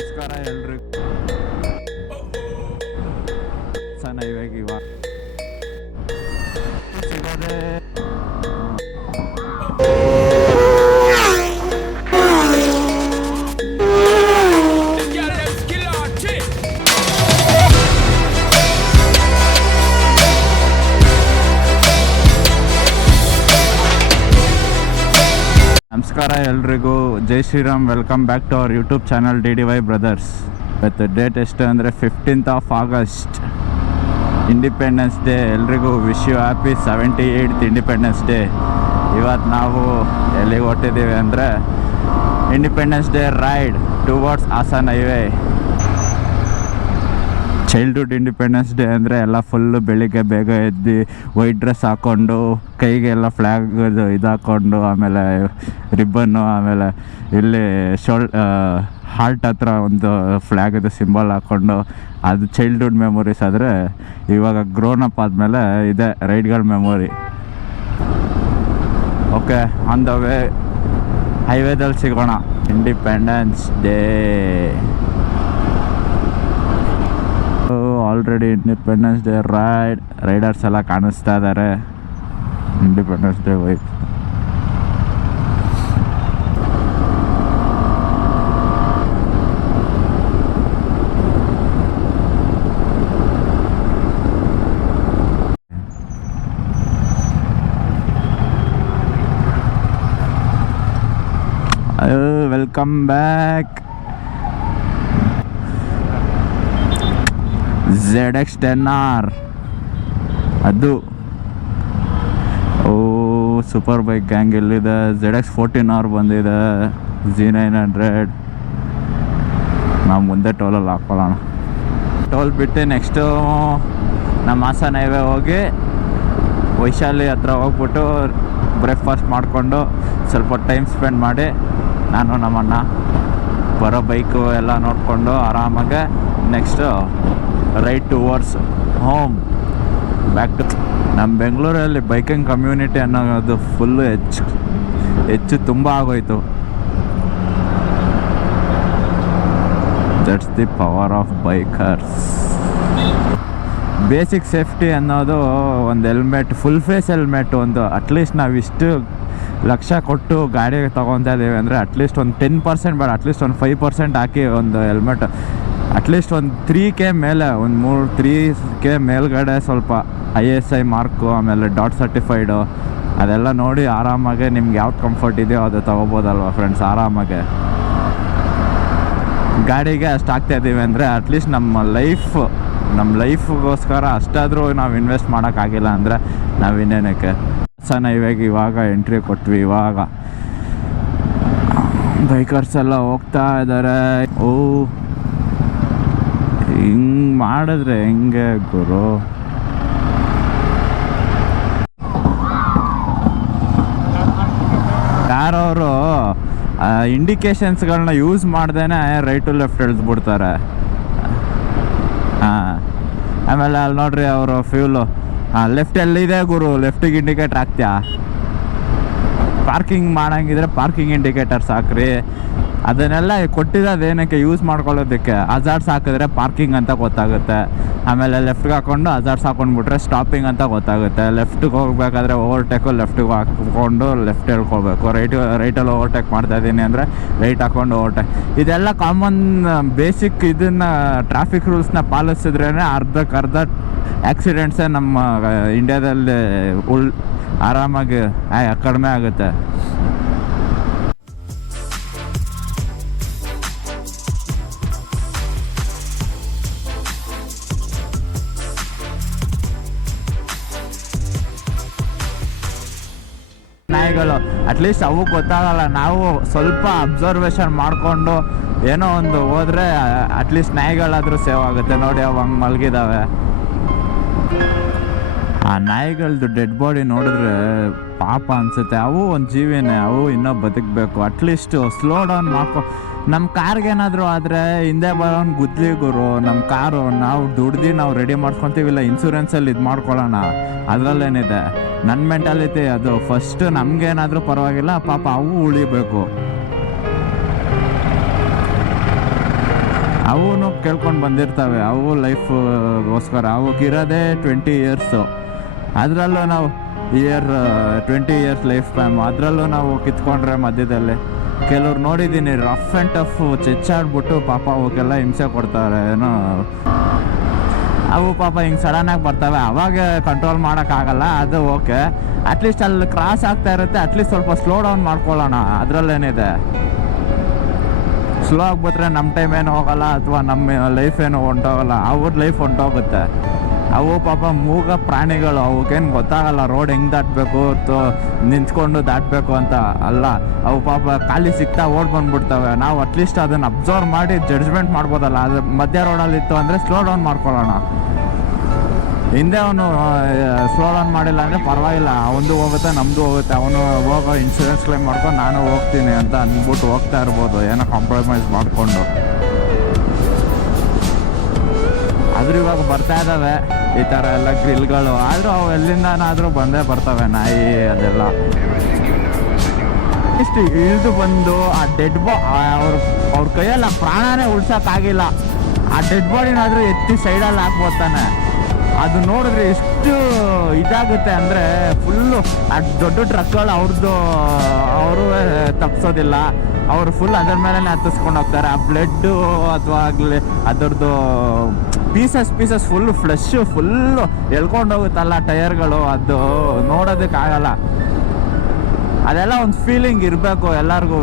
ನಮಸ್ಕಾರ ಎಲ್ರಿಗೂ. ಇವಾಗ ಸಿಗೋದೆ ನಮಸ್ಕಾರ ಎಲ್ರಿಗೂ. ಜೈ Shriram. Welcome back to our YouTube channel DDY brothers. ಇವತ್ತು ಡೇಟ್ ಎಷ್ಟು ಅಂದರೆ 15th August, ಇಂಡಿಪೆಂಡೆನ್ಸ್ ಡೇ. ಎಲ್ರಿಗೂ wish you happy 78th independence day. ಇವತ್ತು ನಾವು ಎಲ್ಲಿಗೆ ಹೊಟ್ಟಿದ್ದೀವಿ ಅಂದರೆ independence day ride towards Hassan highway. Childhood independence day ಅಂದರೆ ಎಲ್ಲ ಫುಲ್ಲು ಬೆಳಿಗ್ಗೆ ಬೇಗ ಎದ್ದು ವೈಟ್ ಡ್ರೆಸ್ ಹಾಕ್ಕೊಂಡು ಕೈಗೆಲ್ಲ ಫ್ಲ್ಯಾಗ್ ಇದು ಹಾಕ್ಕೊಂಡು, ಆಮೇಲೆ ರಿಬ್ಬನ್ನು, ಆಮೇಲೆ ಇಲ್ಲಿ ಹಾರ್ಟ್ ಹತ್ರ ಒಂದು ಫ್ಲ್ಯಾಗದು ಸಿಂಬಲ್ ಹಾಕ್ಕೊಂಡು, ಅದು ಚೈಲ್ಡ್ಹುಡ್ ಮೆಮೊರೀಸ್. ಆದರೆ ಇವಾಗ ಗ್ರೋನ್ ಅಪ್ ಆದಮೇಲೆ ಇದೆ ರೈಡ್ಗಳ memory. Okay, on the way ಹೈವೇದಲ್ಲಿ ಸಿಗೋಣ. Independence day already. Independence day riders ಎಲ್ಲ ಕಾಣಿಸ್ತಾ ಇದ್ದಾರೆ. Independence day vibe. Welcome back. ZX10R ಅದು. ಸೂಪರ್ ಬೈಕ್ ಗ್ಯಾಂಗ್ ಎಲ್ಲಿದೆ. ZX14R ಬಂದಿದೆ, Z900. ನಾವು ಮುಂದೆ ಟೋಲಲ್ಲಿ ಹಾಕ್ಕೊಳ್ಳೋಣ. ಟೋಲ್ ಬಿಟ್ಟು ನೆಕ್ಸ್ಟು ನಮ್ಮ ಹಾಸನ್ ಹೈವೇ ಹೋಗಿ ವೈಶಾಲಿ ಹತ್ರ ಹೋಗ್ಬಿಟ್ಟು ಬ್ರೇಕ್ಫಾಸ್ಟ್ ಮಾಡಿಕೊಂಡು ಸ್ವಲ್ಪ ಟೈಮ್ ಸ್ಪೆಂಡ್ ಮಾಡಿ, ನಾನು ನಮ್ಮಣ್ಣ ಬರೋ ಬೈಕು ಎಲ್ಲ ನೋಡಿಕೊಂಡು ಆರಾಮಾಗೆ next right towards home, back to. ನಮ್ಮ ಬೆಂಗಳೂರಲ್ಲಿ ಬೈಕಿಂಗ್ ಕಮ್ಯುನಿಟಿ ಅನ್ನೋದು ಫುಲ್ಲು ಹೆಚ್ಚು ತುಂಬ ಆಗೋಯ್ತು. That's the power of bikers. Basic safety ಅನ್ನೋದು ಒಂದು ಹೆಲ್ಮೆಟ್, ಫುಲ್ ಫೇಸ್ ಹೆಲ್ಮೆಟ್ ಒಂದು ಅಟ್ಲೀಸ್ಟ್ ನಾವು ಇಷ್ಟು ಲಕ್ಷ ಕೊಟ್ಟು ಗಾಡಿ ತೊಗೊತಾ ಇದ್ದೀವಿ ಅಂದರೆ ಅಟ್ಲೀಸ್ಟ್ ಒಂದು 10% ಬೇಡ, ಅಟ್ಲೀಸ್ಟ್ ಒಂದು 5% ಹಾಕಿ ಒಂದು ಹೆಲ್ಮೆಟ್. ಅಟ್ಲೀಸ್ಟ್ ಒಂದು 3K ಮೇಲೆ, ಒಂದು 3K ಮೇಲ್ಗಡೆ ಸ್ವಲ್ಪ ISI ಮಾರ್ಕು, ಆಮೇಲೆ ಡಾಟ್ ಸರ್ಟಿಫೈಡು ಅದೆಲ್ಲ ನೋಡಿ ಆರಾಮಾಗೆ ನಿಮ್ಗೆ ಯಾವ್ದು ಕಂಫರ್ಟ್ ಇದೆಯೋ ಅದು ತೊಗೋಬೋದಲ್ವ ಫ್ರೆಂಡ್ಸ್. ಆರಾಮಾಗೆ ಗಾಡಿಗೆ ಅಷ್ಟು ಆಗ್ತಾಯಿದ್ದೀವಿ ಅಂದರೆ ಅಟ್ಲೀಸ್ಟ್ ನಮ್ಮ ಲೈಫ್ಗೋಸ್ಕರ ಅಷ್ಟಾದರೂ ನಾವು ಇನ್ವೆಸ್ಟ್ ಮಾಡೋಕ್ಕಾಗಿಲ್ಲ ಅಂದರೆ ನಾವು ಇನ್ನೇನಕ್ಕೆ. ಹಾಸನ್ ಹೈವೇಗೆ ಇವಾಗ ಎಂಟ್ರಿ ಕೊಟ್ವಿ. ಇವಾಗ ಬೈಕರ್ಸ್ ಎಲ್ಲ ಹೋಗ್ತಾ ಇದ್ದಾರೆ. ಹಿಂಗೆ ಮಾಡಿದ್ರೆ ಹೆಂಗೆ ಗುರು? ಯಾರವರು ಇಂಡಿಕೇಶನ್ಸ್ಗಳನ್ನ ಯೂಸ್ ಮಾಡ್ದೇನೆ ರೈಟು ಲೆಫ್ಟ್ ಎಳ್ದ್ಬಿಡ್ತಾರೆ. ಹಾಂ, ಆಮೇಲೆ ಅಲ್ಲಿ ನೋಡ್ರಿ ಅವರು ಫ್ಯೂಲು ಲೆಫ್ಟ್ ಎಲ್ಲಿದೆ ಗುರು, ಲೆಫ್ಟಿಗೆ ಇಂಡಿಕೇಟರ್ ಹಾಕ್ತ್ಯಾ? ಪಾರ್ಕಿಂಗ್ ಮಾಡಂಗಿದ್ರೆ ಪಾರ್ಕಿಂಗ್ ಇಂಡಿಕೇಟರ್ಸ್ ಹಾಕ್ರಿ. ಅದನ್ನೆಲ್ಲ ಕೊಟ್ಟಿರೋದು ಏನಕ್ಕೆ? ಯೂಸ್ ಮಾಡ್ಕೊಳ್ಳೋದಕ್ಕೆ. ಹಜಾರ್ಡ್ಸ್ ಹಾಕಿದ್ರೆ ಪಾರ್ಕಿಂಗ್ ಅಂತ ಗೊತ್ತಾಗುತ್ತೆ, ಆಮೇಲೆ ಲೆಫ್ಟ್ಗೆ ಹಾಕ್ಕೊಂಡು ಹಜಾರ್ಡ್ಸ್ ಹಾಕೊಂಡ್ಬಿಟ್ರೆ ಸ್ಟಾಪಿಂಗ್ ಅಂತ ಗೊತ್ತಾಗುತ್ತೆ. ಲೆಫ್ಟಿಗೆ ಹೋಗ್ಬೇಕಾದ್ರೆ ಓವರ್ಟೇಕು ಲೆಫ್ಟಿಗೆ ಹಾಕ್ಕೊಂಡು ಲೆಫ್ಟ್ ಹೇಳ್ಕೊಳ್ಬೇಕು. ರೈಟಲ್ಲಿ ಓವರ್ಟೇಕ್ ಮಾಡ್ತಾಯಿದ್ದೀನಿ ಅಂದರೆ ರೈಟ್ ಹಾಕ್ಕೊಂಡು ಓವರ್ಟೇಕ್. ಇದೆಲ್ಲ ಕಾಮನ್ ಬೇಸಿಕ್. ಇದನ್ನು ಟ್ರಾಫಿಕ್ ರೂಲ್ಸ್ನ ಪಾಲಿಸಿದ್ರೇ ಅರ್ಧಕ್ಕರ್ಧ ಆ್ಯಕ್ಸಿಡೆಂಟ್ಸೇ ನಮ್ಮ ಇಂಡಿಯಾದಲ್ಲಿ ಆರಾಮಾಗಿ ಕಡಿಮೆ ಆಗುತ್ತೆ. ನಾಯಿಗಳು ಅಟ್ಲೀಸ್ಟ್ ಅವು ಗೊತ್ತಾಗಲ್ಲ. ನಾವು ಸ್ವಲ್ಪ ಅಬ್ಸರ್ವೇಷನ್ ಮಾಡಿಕೊಂಡು ಏನೋ ಒಂದು ಹೋದರೆ ಅಟ್ಲೀಸ್ಟ್ ನಾಯಿಗಳಾದರೂ ಸೇವ್ ಆಗುತ್ತೆ. ನೋಡಿ ಅವು ಹಂಗೆ ಮಲಗಿದ್ದಾವೆ. ಆ ನಾಯಿಗಳದ್ದು ಡೆಡ್ ಬಾಡಿ ನೋಡಿದ್ರೆ ಪಾಪ ಅನಿಸುತ್ತೆ. ಅವು ಒಂದು ಜೀವಿನೇ, ಅವು ಇನ್ನೂ ಬದುಕಬೇಕು. ಅಟ್ಲೀಸ್ಟ್ ಸ್ಲೋ ಡೌನ್ ಮಾಡ್ಕೊ. ನಮ್ಮ ಕಾರ್ಗೇನಾದರೂ ಆದರೆ ಹಿಂದೆ ಬರೋನು ಗುದ್ಲಿ ಗುರು. ನಮ್ಮ ಕಾರು ನಾವು ದುಡ್ದು ನಾವು ರೆಡಿ ಮಾಡ್ಕೊತೀವಿಲ್ಲ, ಇನ್ಶೂರೆನ್ಸಲ್ಲಿ ಇದು ಮಾಡ್ಕೊಳ್ಳೋಣ, ಅದರಲ್ಲೇನಿದೆ. ನನ್ನ ಮೆಂಟಾಲಿಟಿ ಅದು. ಫಸ್ಟ್ ನಮಗೇನಾದರೂ ಪರವಾಗಿಲ್ಲ, ಪಾಪ ಅವು ಉಳಿಬೇಕು. ಅವೂ ಕೇಳ್ಕೊಂಡು ಬಂದಿರ್ತವೆ. ಅವು ಲೈಫ್ಗೋಸ್ಕರ ಅವಕ್ಕಿರೋದೇ 20 ಇಯರ್ಸು. ಅದರಲ್ಲೂ ನಾವು 20 ಇಯರ್ಸ್ ಲೈಫ್ ಟೈಮ್, ಅದರಲ್ಲೂ ನಾವು ಕಿತ್ಕೊಂಡ್ರೆ ಮಧ್ಯದಲ್ಲಿ ಕೆಲವ್ರು ನೋಡಿದ್ದೀನಿ ರಫ್ ಆ್ಯಂಡ್ ಟಫ್ ಚೆಚ್ಚಾಡ್ಬಿಟ್ಟು ಪಾಪ ಅವಕ್ಕೆಲ್ಲ ಹಿಂಸೆ ಕೊಡ್ತಾರೆ ಏನೋ. ಅವು ಪಾಪ ಹಿಂಗೆ ಸಡನ್ನಾಗಿ ಬರ್ತವೆ, ಅವಾಗ ಕಂಟ್ರೋಲ್ ಮಾಡೋಕ್ಕಾಗಲ್ಲ, ಅದು ಓಕೆ. ಅಟ್ಲೀಸ್ಟ್ ಅಲ್ಲಿ ಕ್ರಾಸ್ ಆಗ್ತಾ ಇರುತ್ತೆ, ಅಟ್ಲೀಸ್ಟ್ ಸ್ವಲ್ಪ ಸ್ಲೋ ಡೌನ್ ಮಾಡ್ಕೊಳ್ಳೋಣ, ಅದರಲ್ಲೇನಿದೆ. ಸ್ಲೋ ಆಗಿಬಿಟ್ರೆ ನಮ್ಮ ಟೈಮ್ ಏನು ಹೋಗಲ್ಲ, ಅಥವಾ ನಮ್ಮ ಲೈಫ್ ಏನು ಹೊಂಟೋಗಲ್ಲ, ಅವ್ರ ಲೈಫ್ ಹೊಂಟೋಗುತ್ತೆ. ಅವು ಪಾಪ ಮೂಗ ಪ್ರಾಣಿಗಳು, ಅವಕ್ಕೇನು ಗೊತ್ತಾಗಲ್ಲ ರೋಡ್ ಹೆಂಗೆ ದಾಟಬೇಕು ನಿಂತ್ಕೊಂಡು ದಾಟಬೇಕು ಅಂತ ಅಲ್ಲ. ಅವು ಪಾಪ ಖಾಲಿ ಸಿಗ್ತಾ ಓಡ್ ಬಂದ್ಬಿಡ್ತವೆ. ನಾವು ಅಟ್ಲೀಸ್ಟ್ ಅದನ್ನು ಅಬ್ಸರ್ವ್ ಮಾಡಿ ಜಡ್ಜ್ಮೆಂಟ್ ಮಾಡ್ಬೋದಲ್ಲ. ಅದು ಮಧ್ಯ ರೋಡಲ್ಲಿ ಇತ್ತು ಅಂದರೆ ಸ್ಲೋ ಡೌನ್ ಮಾಡ್ಕೊಳ್ಳೋಣ. ಹಿಂದೆ ಅವನು ಸ್ಲೋ ಡೌನ್ ಮಾಡಿಲ್ಲ ಅಂದರೆ ಪರವಾಗಿಲ್ಲ, ಅವನದು ಹೋಗುತ್ತೆ ನಮ್ಮದು ಹೋಗುತ್ತೆ, ಅವನು ಹೋಗೋ ಇನ್ಶೂರೆನ್ಸ್ ಕ್ಲೈಮ್ ಮಾಡ್ಕೊಂಡು ನಾನು ಹೋಗ್ತೀನಿ ಅಂತ ಅಂದ್ಬಿಟ್ಟು ಹೋಗ್ತಾ ಇರ್ಬೋದು, ಏನೋ ಕಾಂಪ್ರಮೈಸ್ ಮಾಡಿಕೊಂಡು. ಆದರೂ ಇವಾಗ ಬರ್ತಾ ಇದ್ದಾವೆ ಈ ಥರ ಎಲ್ಲ ಗ್ರಿಲ್ಗಳು, ಆದರೂ ಅವು ಎಲ್ಲಿಂದನಾದರೂ ಬಂದೇ ಬರ್ತವೆ, ನಾಯಿ ಅದೆಲ್ಲ. ಇಷ್ಟು ಇಳಿದು ಬಂದು ಆ ಡೆಡ್ ಅವ್ರ ಕೈಯಲ್ಲಿ ಆ ಪ್ರಾಣನೇ ಉಳ್ಸೋಕ್ಕಾಗಿಲ್ಲ, ಆ ಡೆಡ್ ಬಾಡಿನಾದರೂ ಎತ್ತಿ ಸೈಡಲ್ಲಿ ಹಾಕ್ಬೋತಾನೆ. ಅದು ನೋಡಿದ್ರೆ ಎಷ್ಟು ಇದಾಗುತ್ತೆ ಅಂದರೆ ಫುಲ್ಲು ಆ ದೊಡ್ಡ ಟ್ರಕ್ಗಳು ಅವರು ತಪ್ಪಿಸೋದಿಲ್ಲ, ಅವರು ಫುಲ್ ಅದರ ಮೇಲೆ ಹತ್ತಿಸ್ಕೊಂಡು ಹೋಗ್ತಾರೆ. ಆ ಬ್ಲಡ್ಡು ಅಥವಾ ಆಗಲಿ ಅದರದ್ದು ಪೀಸಸ್ ಫುಲ್ಲು ಫ್ಲೆಶ್ಶು ಫುಲ್ಲು ಎಳ್ಕೊಂಡು ಹೋಗುತ್ತಲ್ಲ ಟೈರ್ಗಳು, ಅದು ನೋಡೋದಕ್ಕಾಗಲ್ಲ. ಅದೆಲ್ಲ ಒಂದು ಫೀಲಿಂಗ್ ಇರಬೇಕು ಎಲ್ಲರಿಗೂ.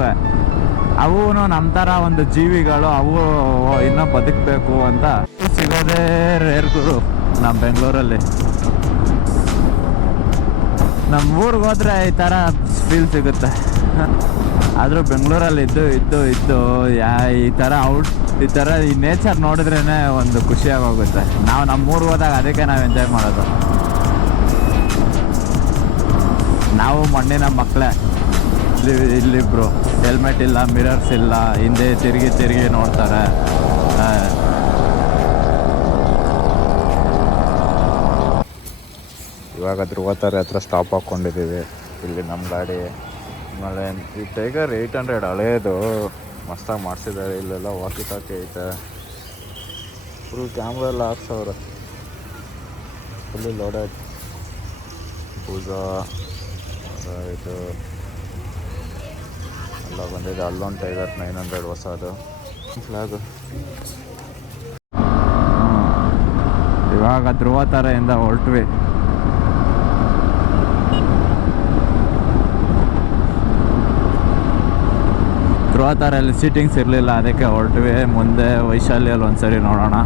ಅವೂ ನಮ್ಮ ಥರ ಒಂದು ಜೀವಿಗಳು, ಅವು ಇನ್ನೂ ಬದುಕಬೇಕು ಅಂತ ಸಿಗೋದೇ ರೇರ್ ಗುರು ನಮ್ಮ ಬೆಂಗಳೂರಲ್ಲಿ. ನಮ್ಮ ಊರಿಗೆ ಹೋದರೆ ಈ ಥರ ಫೀಲ್ ಸಿಗುತ್ತೆ. ಆದರೂ ಬೆಂಗಳೂರಲ್ಲಿ ಇದ್ದು ಈ ಥರ ಈ ನೇಚರ್ ನೋಡಿದ್ರೇ ಒಂದು ಖುಷಿಯಾಗೋಗುತ್ತೆ. ನಾವು ನಮ್ಮೂರಿಗೆ ಹೋದಾಗ ಅದಕ್ಕೆ ನಾವು ಎಂಜಾಯ್ ಮಾಡೋದು. ನಾವು ಮಣ್ಣಿನ ಮಕ್ಕಳೇ. ಇಲ್ಲಿಬ್ರು ಹೆಲ್ಮೆಟ್ ಇಲ್ಲ, ಮಿರರ್ಸ್ ಇಲ್ಲ, ಹಿಂದೆ ತಿರುಗಿ ನೋಡ್ತಾರೆ. ಇವಾಗ ಧ್ರುವತಾರೆ ಹತ್ರ ಸ್ಟಾಪ್ ಹಾಕ್ಕೊಂಡಿದ್ದೀವಿ. ಇಲ್ಲಿ ನಮ್ಮ ಗಾಡಿ. ಆಮೇಲೆ ಈ ಟೈಗರ್ 800 ಹಳೇದು ಮಸ್ತಾಗಿ ಮಾಡಿಸಿದ್ದಾರೆ. ಇಲ್ಲೆಲ್ಲ ವಾಕಿ ಟಾಕಿ ಐತೆ, ಫುಲ್ ಕ್ಯಾಮ್ರಾ ಎಲ್ಲ ಹಾಕ್ಸವ್ರೆ, ಫುಲ್ಲು ಲೋಡೆಡ್. ಪೂಜಾ ಇದು ಎಲ್ಲ ಬಂದಿದೆ. ಅಲ್ಲೊಂದು ಟೈಗರ್ 900 ಹೊಸದು ಫ್ಲಾಗು. ಇವಾಗ ಧ್ರುವತಾರೆಯಿಂದ ಹೊರಟ್ವಿ. ಧ್ರುವತಾರೆಯಲ್ಲಿ ಸೀಟಿಂಗ್ಸ್ ಇರಲಿಲ್ಲ, ಅದಕ್ಕೆ ಹೊರಟ್ವಿ. ಮುಂದೆ ವೈಶಾಲಿಯಲ್ಲಿ ಒಂದ್ಸರಿ ನೋಡೋಣ.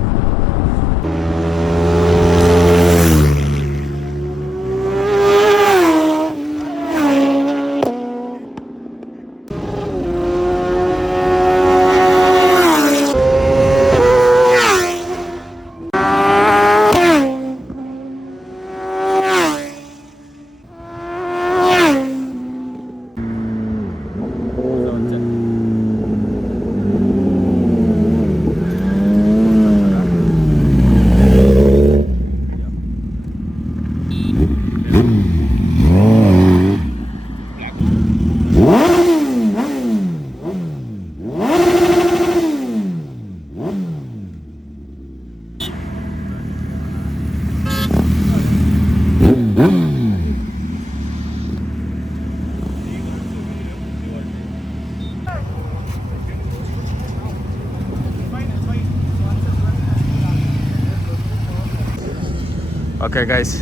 ಓಕೆ ಗೈಸ್,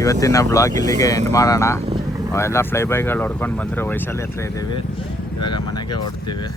ಇವತ್ತಿನ ಬ್ಲಾಗ್ ಇಲ್ಲಿಗೆ ಎಂಡ್ ಮಾಡೋಣ. ಎಲ್ಲ ಫ್ಲೈ ಬೈಗಳು ಹೊಡ್ಕೊಂಡು ಬಂದರೆ ವೈಶಾಲಿ ಹತ್ರ ಇದ್ದೀವಿ. ಇವಾಗ ಮನೆಗೆ ಹೊರಡ್ತೀವಿ.